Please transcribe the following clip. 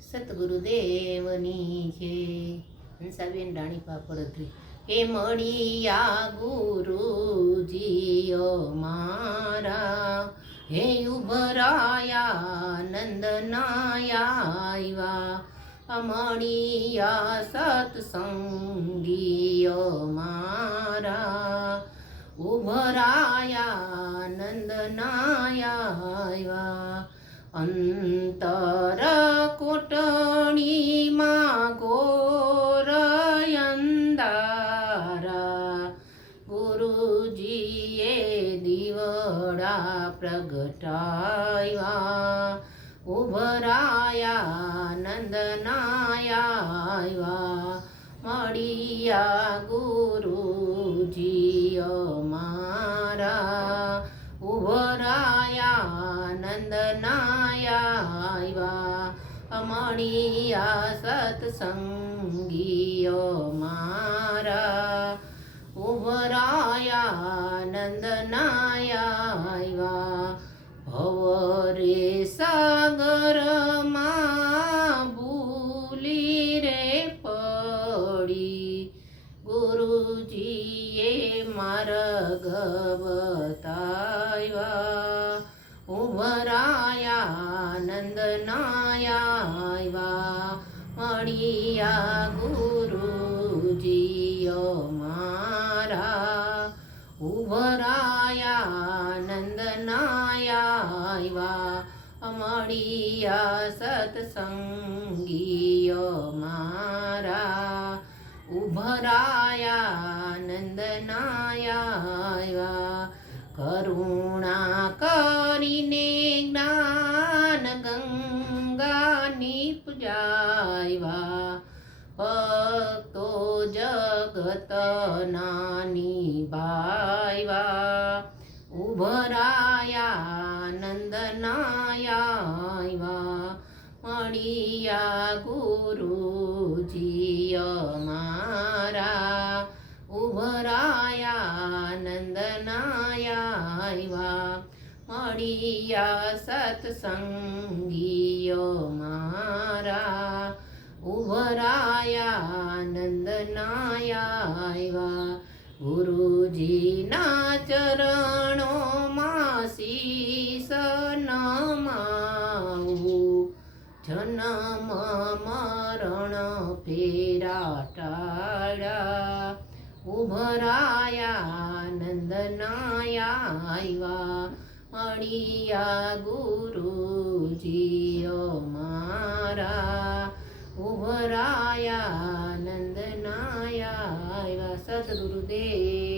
સતગુરુદેવની છે હંસાબેન રાણી પાપડત્રી હે મળિયા ગુરુજીઓ મારા, હે ઉભરાયા નંદનાયા અમળિયા સત્સંગીઓ મારા, ઉભરાયા નંદનાયા, અંતર દીવડા પ્રગટાવ્યા ઉભરાયા નંદનાયા મળિયા ગુરુજીઓ મારા ઉભરાયા નંદનાયા અમણિયા સત્સંગીઓ મારા માર્ગ બતાવ્યા ઉભરાયા નંદનાયા મળિયા ગુરુજીઓ મારા ઉભરાયા નંદનાયા મળિયા સત્સંગીઓ નંદનાયા કરુણા કરીને જ્ઞાન ગંગાની પૂજાવ્યા ભક્તો જગત નાની બાયવા ઉભરાયા નંદનાયા મળિયા ગુરુજી મારા ઉભરાયા નંદનાયા મળિયા સત્સંગીઓ મારા. ઉભરાયા નંદનાયા ગુરુજીના ચરણોમાં શીસ નમાવું જન્મ મરણ ફેરા ટાળા ઉભરાયા નંદનાયા મળિયા ગુરુજીઓ મારા ઉભરાયા નંદનાયા સદગુરુદેવની